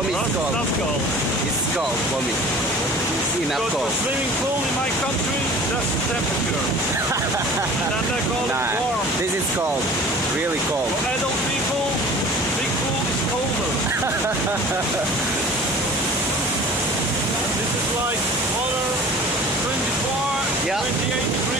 Vomit It's cold. not cold. It's cold, vomit. Enough Because cold. the swimming pool in my country, that's the temperature. And then they call it warm. This is cold. Really cold. For adult people, big pool is colder. This is like water 24, Yeah. 28 degrees.